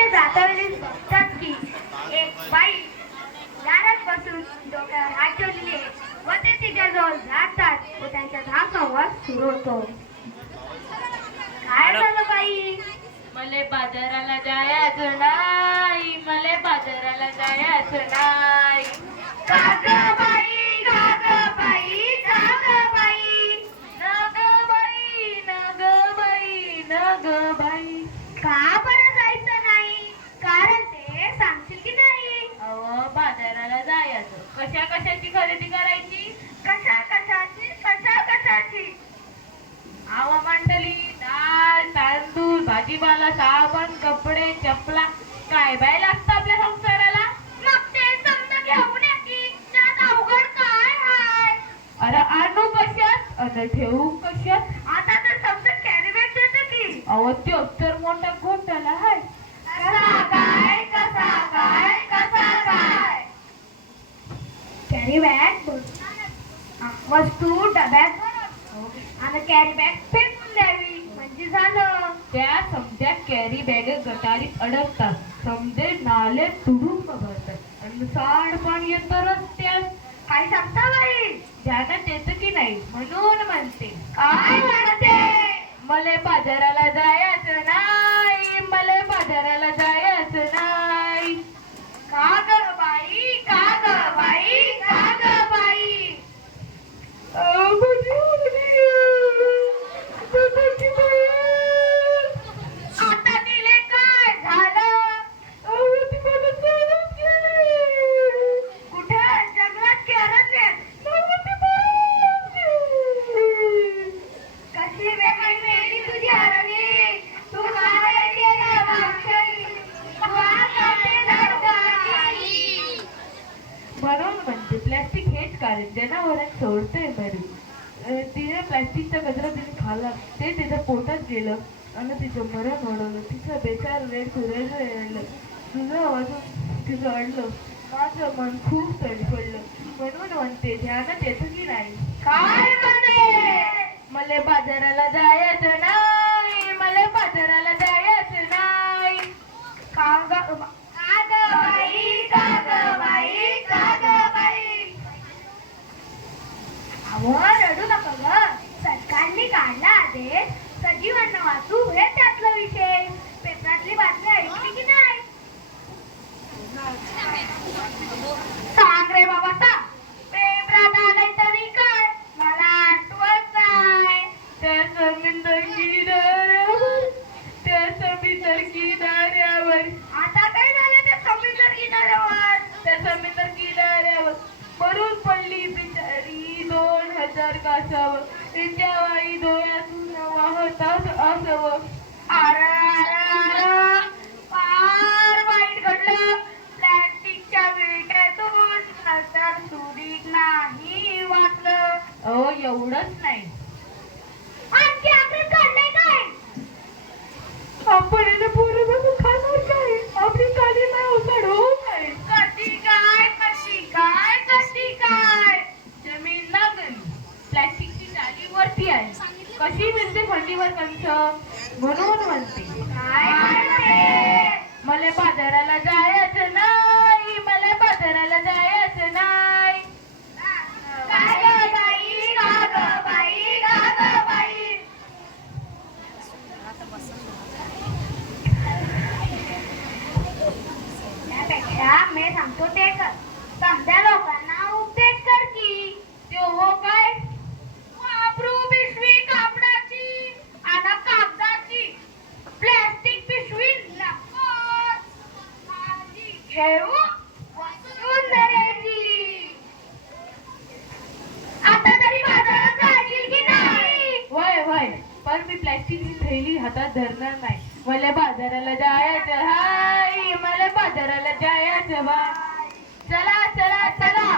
ते जातावेळी बघतात की एक बाई दारात बसून डोक्यावर हात ठेवलेली आहे. व ते तिच्याजवळ जातात व त्यांच्यात हा संवाद सुरू होतो. काय झालं बाई? मले बाजाराला जायचं नाही मले बाजाराला जायचं नाही. बाई बाई बाई. बाई बाई बाई. का बरं जायचं नाही कारण ते सांगतील की नाही अहो बाजाराला जायचं कशा कशाची खरेदी करायची? कशा कशाची? कशा कशाची? आवा मंडळी डाळ तांदूळ भाजीपाला साबण कपडे चपला काय बाय लागतं आपल्या संसाराला? मग ते समजा घेऊन या की त्यात अवघड काय हाय? अरे आणू कशात? अरे ठेवू कशात? आता तर समजा कॅरी बॅग देते की. अहो त्यो तर कॅरी बॅग वस्तू डब्यात भरून आणि कॅरी बॅग फेकून द्यावी म्हणजे झालं. त्या समजा कॅरी बॅग गटारीत अडकतात. समजे नाले तुडूंब भरतात आणि सांडपाणी येतं रस्त्यात. काय सांगता बाई? ध्यानात येतं की नाही म्हणून म्हणते. काय म्हणते? मले बाजाराला जायचं नाही. मले बाजाराला म्हणून म्हणते प्लॅस्टिक हेच कारण जनावरात सोडतंय मरी तिने प्लॅस्टिकचा कचरा तिने खाल्ला. ते तिच्या पोटात गेलं आणि तिचं मरण ओढवलं तिचं बेचार रेड फिरायला राहिलं तुझं वाजून तिचं अडलं. माझं मन खूप तडफडलं. म्हणून म्हणते ध्यानात येतं की नाही? काय म्हणते मले बाजाराला जायचं ना? मध्ये सजीवांना वाचू हे त्यातला विषय. पेपरातली बातमी ऐकली की नाही? सांग रे बाबा सांग. पेपरात आलंय तरी काय? मला आठवत नाही. त्या समिंदर किनाऱ्यावर त्या समिंदर किनाऱ्यावर आता काय झालं त्या समुद्र किनाऱ्यावर त्या समिंदर किनाऱ्यावर मरून पडली बिचारी दोन हजार कासावर. तिच्या डोळ्यातून वाहतात फार वाईट घडलं. प्लॅस्टिकच्या वेट्यातून नंतर सुरीक नाही वाचलं अहो एवढंच नाही आणखी आखरीत काढलंय काय आपण याला पोरं बघून खाणार काय आपली काळी नाही उसाड हो काय कशी काय कशी काय कशी काय जमीन ना गई प्लॅस्टिकची जाळी वरती आहे कशी मिळते थंडीवर कंच म्हणून म्हणते मला बाजाराला जायचं नाही मला बाजाराला जायचं नाही. काय ग बाई का ग बाई का ग बाई त्यापेक्षा मी सांगतो ते कर समजा लोकांना उपदेश कर की ते हो काय वापरू पिशवी कापडाची आणि कागदाची प्लॅस्टिक पिशवी नको माझी घेऊ वसुंधरेची आता तरी बाजारात जाशील की नाही वय वय पण मी प्लॅस्टिकची थैली हातात धरणार नाही. मला बाजाराला जायचं हाय. मला बाजाराला जायचं बा चला चला चला.